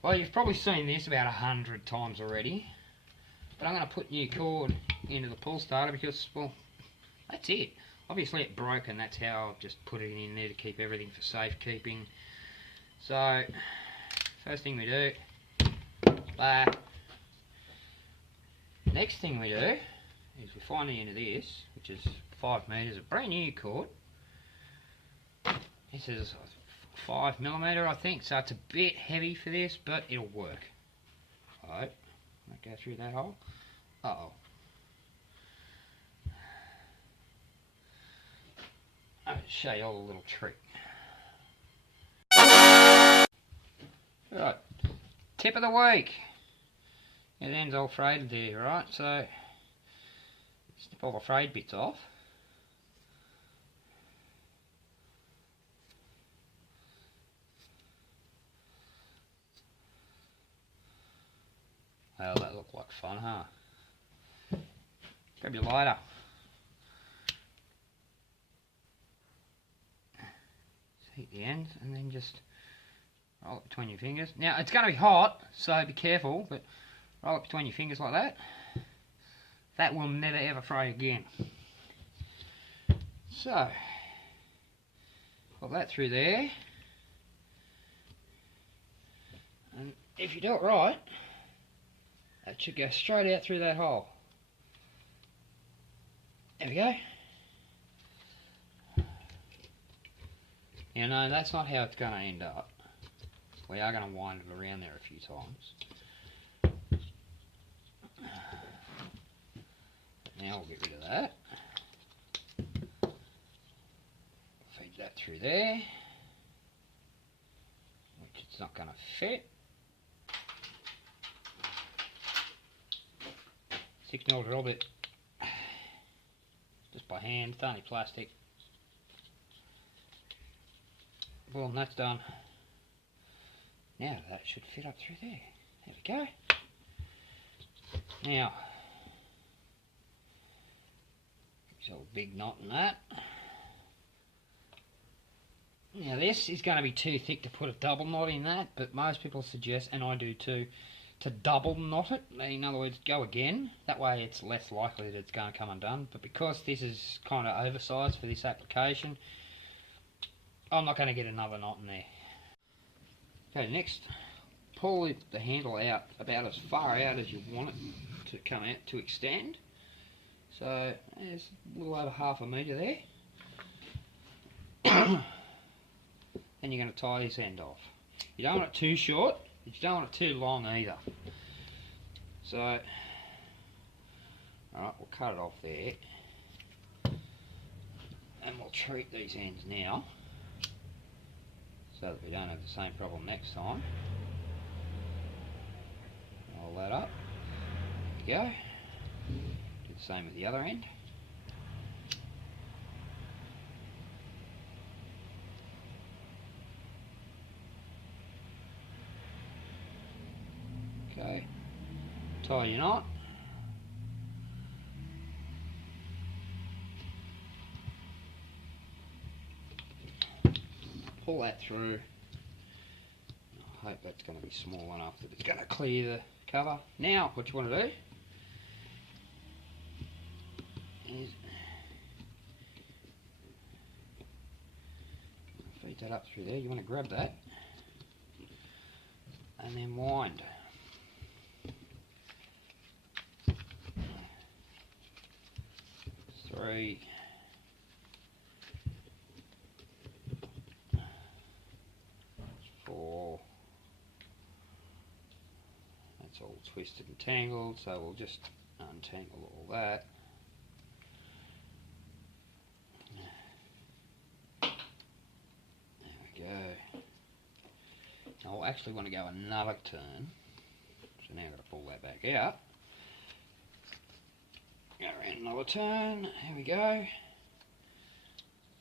Well, you've probably seen this about 100 times already, but I'm going to put new cord into the pull starter because, well, that's it. Obviously it broke, and that's how I've just put it in there to keep everything for safekeeping. So, first thing we do, that. Next thing we do is we find the end of this, which is 5 metres of brand new cord. This is 5mm, I think, so it's a bit heavy for this, but it'll work. Alright, might go through that hole. Uh-oh. I'll show you all a little trick. Right, tip of the week. It ends all frayed there, right? So, snip all the frayed bits off. Oh, that looked like fun, huh? Grab your lighter. Heat the ends and then just roll it between your fingers. Now, it's going to be hot, so be careful, but roll it between your fingers like that. That will never ever fray again. So, put that through there. And if you do it right, that should go straight out through that hole. There we go. Now, no, that's not how it's going to end up. We are going to wind it around there a few times. Now we'll get rid of that. Feed that through there, which it's not going to fit. 6mm drill bit, just by hand, it's only plastic. Well, that's done. Now that should fit up through there. There we go. Now, there's a big knot in that. Now this is going to be too thick to put a double knot in that, but most people suggest, and I do too, to double knot it. In other words, go again. That way it's less likely that it's going to come undone. But because this is kind of oversized for this application, I'm not going to get another knot in there. Okay, next, pull the handle out about as far out as you want it to come out, to extend. So there's a little over 1/2 metre there. And you're going to tie this end off. You don't want it too short, but you don't want it too long either. So, alright, we'll cut it off there. And we'll treat these ends now, so that we don't have the same problem next time. Roll that up. There we go. Do the same with the other end. Okay. Tie your knot. Pull that through. I hope that's going to be small enough that it's going to clear the cover. Now, what you want to do is feed that up through there. You want to grab that and then wind. Three. 4. That's all twisted and tangled, so we'll just untangle all that. There we go. Now I actually want to go another turn, so now I've got to pull that back out. Go around another turn, here we go,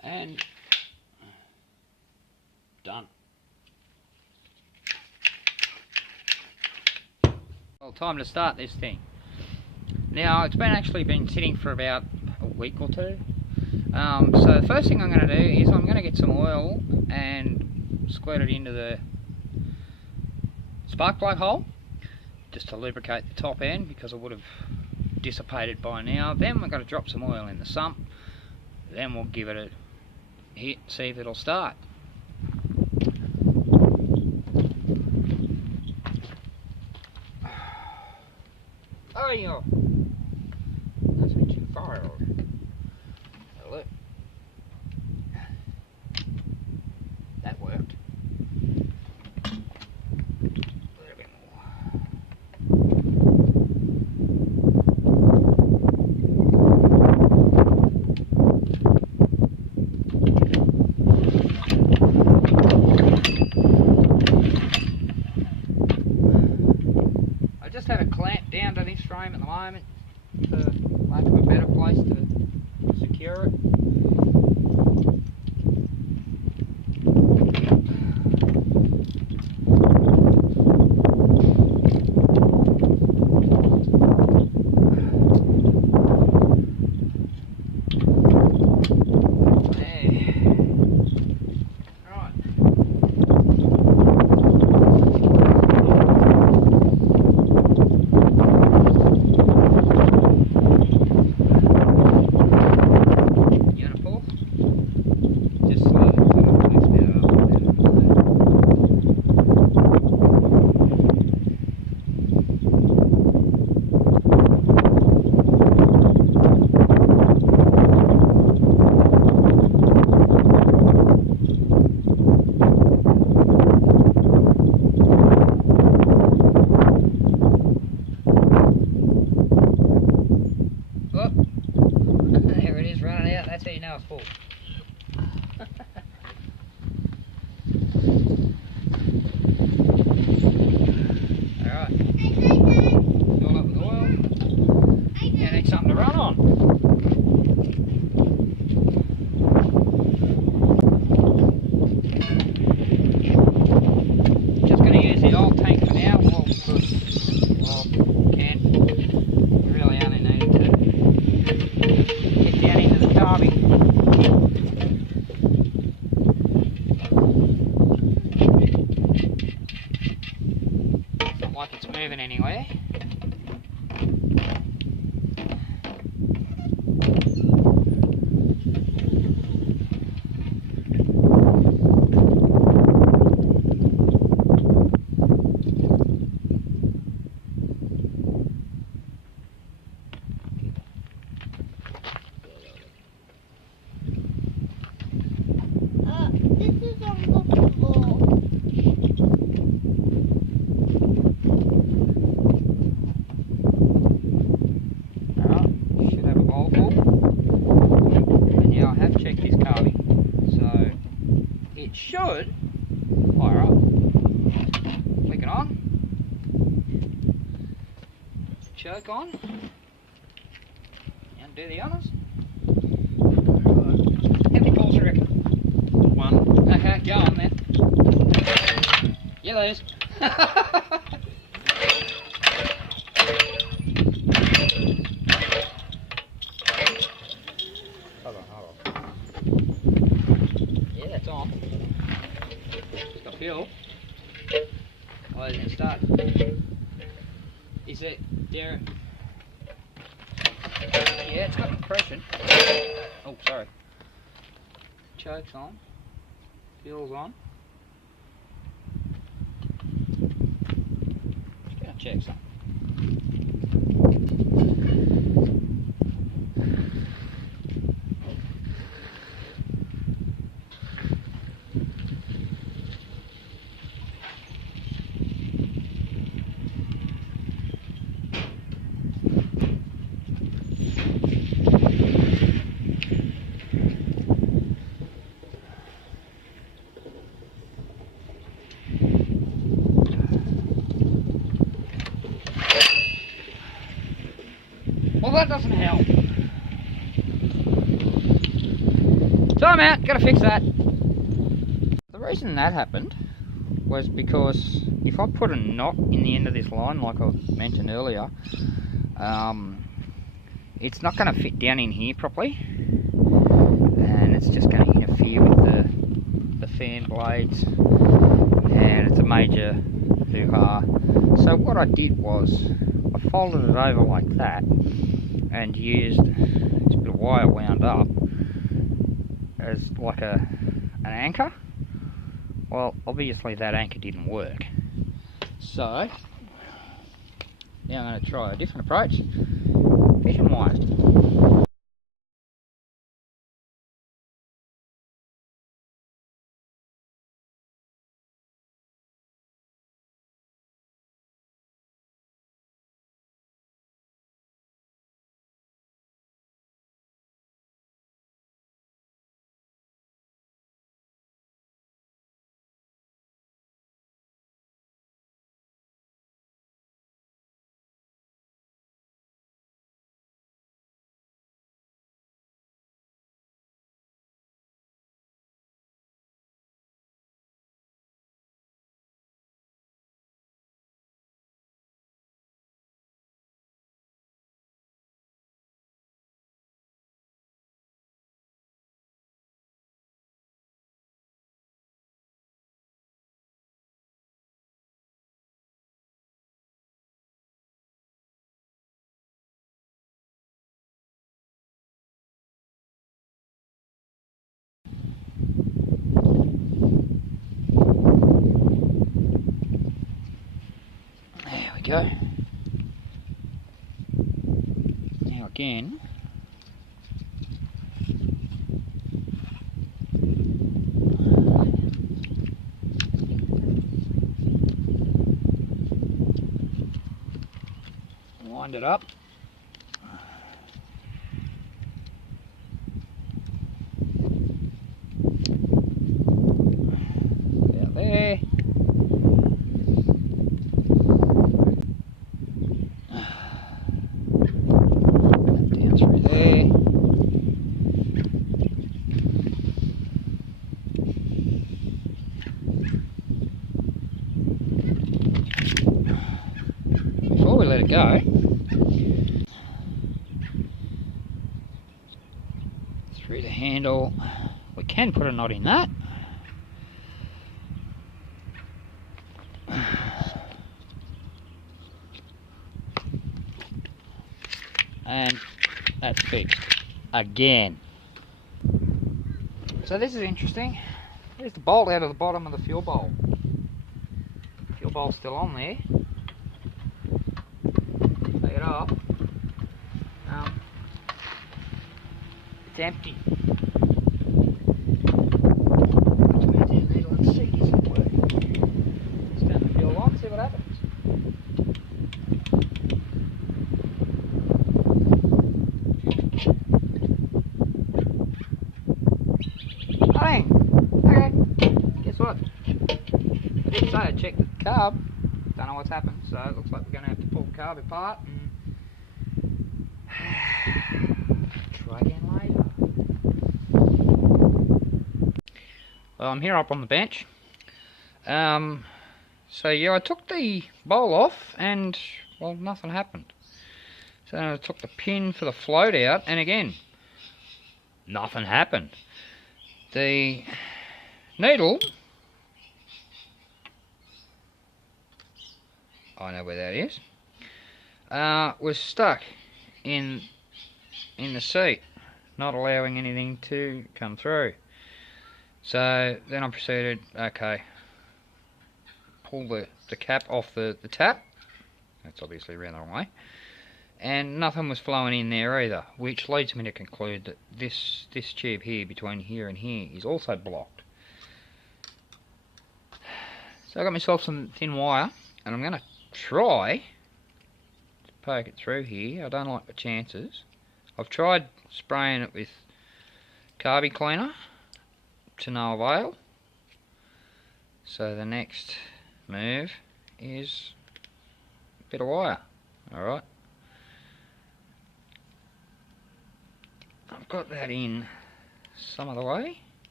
and done. Well, time to start this thing. Now it's actually been sitting for about a week or two. So the first thing I'm going to do is I'm going to get some oil and squirt it into the spark plug hole, just to lubricate the top end because it would have dissipated by now. Then we're going to drop some oil in the sump, then we'll give it a hit, see if it'll start. Oh yeah, that's a too far. Look, that worked. A little bit more. I just had a clamp down to this frame at the moment for lack of a better place to secure it. There it is running out, that's how you know it's full. Alright, fill up with oil. You need something to run on. Just going to use the old tank for now, well, can. You really only need to get down into the carby. Not like it's moving anywhere. This is uncomfortable. Alright, should have a bowl full. And yeah, I have checked his carby, so it should fire up. Flick it on. Choke on. And do the honours. How many balls you reckon? One. Okay, go on then. You lose. Hold on. Yeah, that's on. It's got fuel. Oh, it's going to start. Is it there? Yeah, it's got compression. Oh, sorry. Choke's on. Fuel's on. Just gonna check something. Well, that doesn't help. So I'm out, gotta fix that. The reason that happened was because if I put a knot in the end of this line, like I mentioned earlier, it's not going to fit down in here properly, and it's just going to interfere with the fan blades, and it's a major too hard. So what I did was, I folded it over like that and used this bit of wire wound up as like an anchor. Well, obviously that anchor didn't work. So, now I'm going to try a different approach. Fishing wire. There we go. Now again, wind it up. About there. Down through there. Before we let it go, through the handle, we can put a knot in that. And that's fixed again. So this is interesting. There's the bolt out of the bottom of the fuel bowl. Fuel bowl's still on there. Take it off. It's empty. Turn the needle and see if it works. Turn the fuel on, see what happens. Okay, guess what? I did say I checked the carb. Don't know what's happened, so it looks like we're going to have to pull the carb apart and try again later. Well, I'm here up on the bench. So yeah, I took the bowl off and, well, nothing happened. So then I took the pin for the float out and again, nothing happened. The needle, I know where that is, was stuck in the seat, not allowing anything to come through. So then I proceeded, okay, pull the cap off the tap. That's obviously around the wrong way. And nothing was flowing in there either, which leads me to conclude that this tube here, between here and here, is also blocked. So I got myself some thin wire, and I'm going to try to poke it through here. I don't like the chances. I've tried spraying it with carby cleaner, to no avail. So the next move is a bit of wire. Alright. I've got that in some of the way.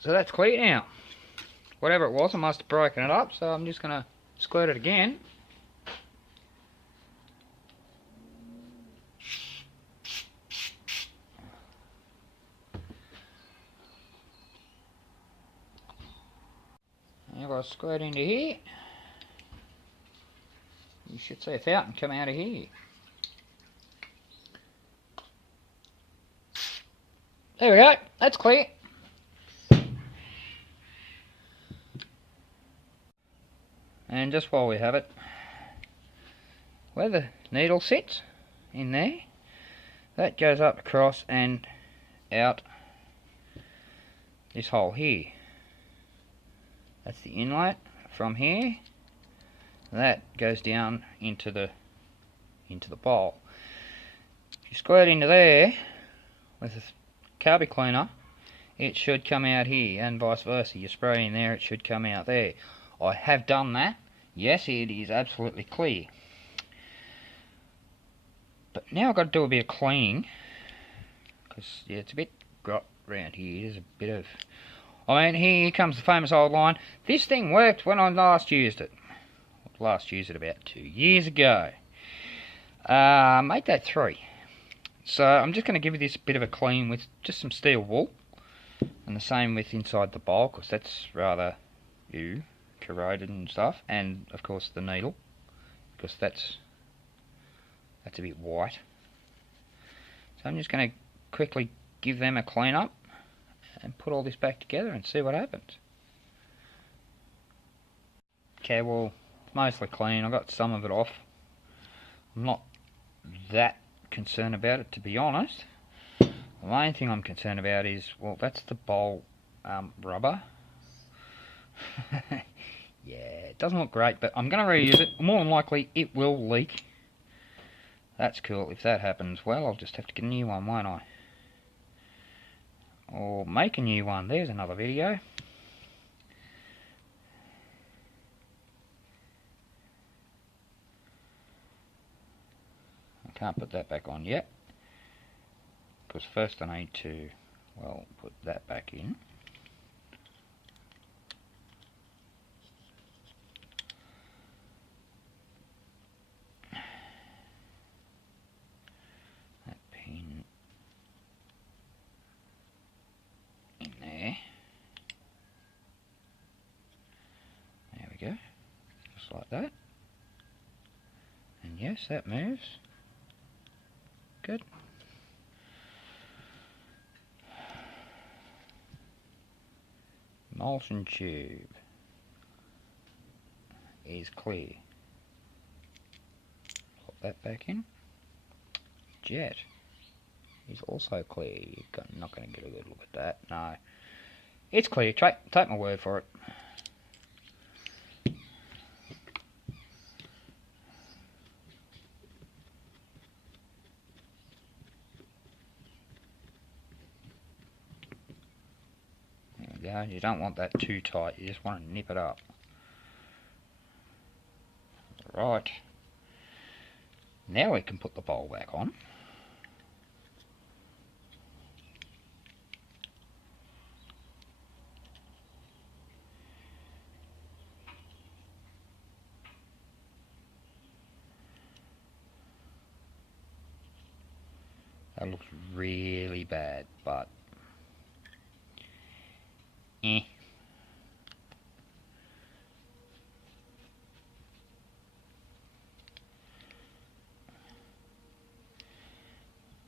So that's clear now. whatever it was, I must have broken it up, so I'm just going to squirt it again. Now I've got to squirt into here. You should see a fountain come out of here. There we go, that's clear. And just while we have it, where the needle sits in there, that goes up across and out this hole here. That's the inlet from here. That goes down into the bowl. If you squirt into there with a carby cleaner, it should come out here, and vice versa. You spray in there, it should come out there. I have done that. Yes, it is absolutely clear. But now I've got to do a bit of cleaning, because yeah, it's a bit grot around here. There's a bit of... I mean, here comes the famous old line. This thing worked when I last used it. Last used it about 2 years ago. Make that 3. So I'm just going to give this a bit of a clean with just some steel wool. And the same with inside the bowl, because that's rather corroded and stuff. And of course the needle, because that's a bit white. So I'm just going to quickly give them a clean up and put all this back together and see what happens. Okay, well, it's mostly clean. I got some of it off. I'm not that concerned about it, to be honest. The main thing I'm concerned about is, well, that's the bowl rubber. Yeah, it doesn't look great, but I'm going to reuse it. More than likely, it will leak. That's cool. If that happens, well, I'll just have to get a new one, won't I? Or make a new one. There's another video. I can't put that back on yet, because first I need to, well, put that back in. That pin in there. There we go, just like that. And yes, that moves. Good. Emulsion tube is clear. Pop that back in. Jet is also clear. You're not going to get a good look at that. No, it's clear. Take my word for it. There we go. You don't want that too tight. You just want to nip it up. Right. Now we can put the bowl back on. That looks really bad, but eh.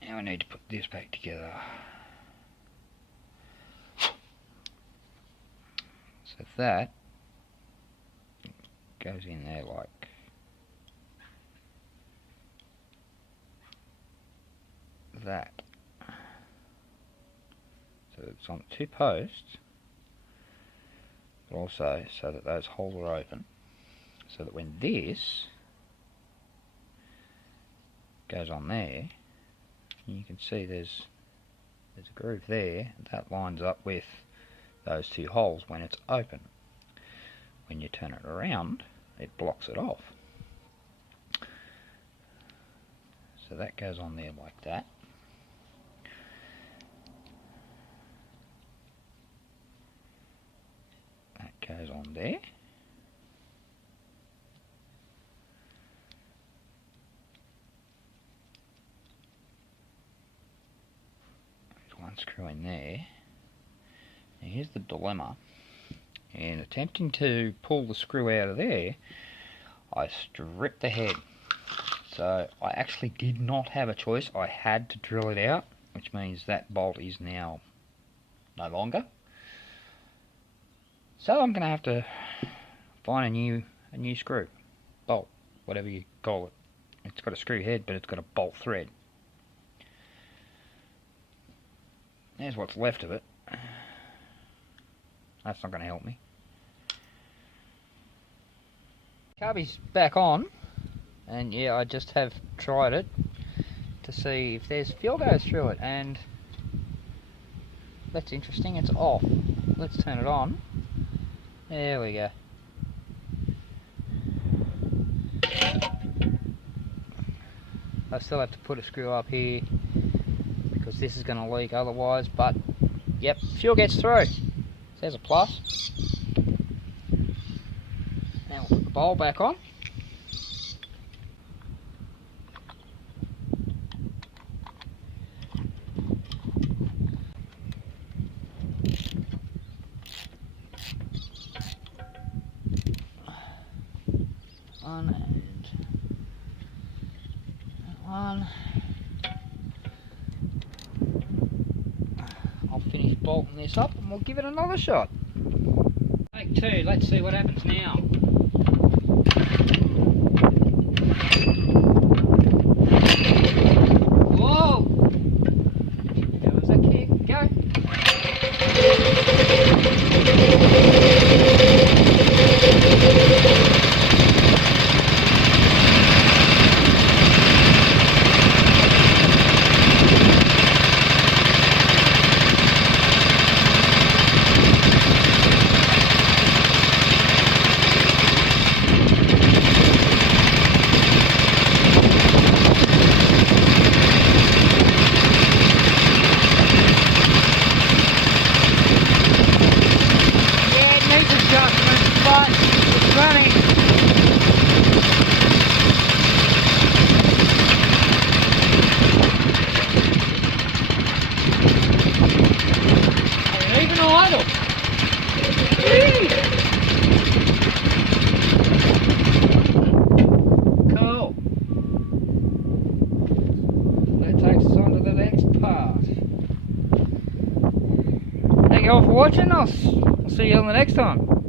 Now I need to put this back together. So that goes in there like that. So it's on 2 posts, but also so that those holes are open, so that when this goes on there, you can see there's a groove there that lines up with those 2 holes when it's open. When you turn it around, it blocks it off. So that goes on there like that. That goes on there. There's one screw in there. Now here's the dilemma. In attempting to pull the screw out of there, I stripped the head. So I actually did not have a choice. I had to drill it out, which means that bolt is now no longer. So I'm going to have to find a new screw, bolt, whatever you call it. It's got a screw head, but it's got a bolt thread. There's what's left of it. That's not going to help me. Carby's back on, and yeah, I just have tried it to see if there's fuel goes through it, and that's interesting, it's off. Let's turn it on. There we go. I still have to put a screw up here because this is going to leak otherwise, but yep, fuel gets through. There's a plus. Now we'll put the bowl back on. One and that one. I'll finish bolting this up and we'll give it another shot. Take two, let's see what happens now. Whoa! There was a kick, go! But it's running. And even idle. Cool. That takes us on to the next part. Thank you all for watching. I'll see you on the next time.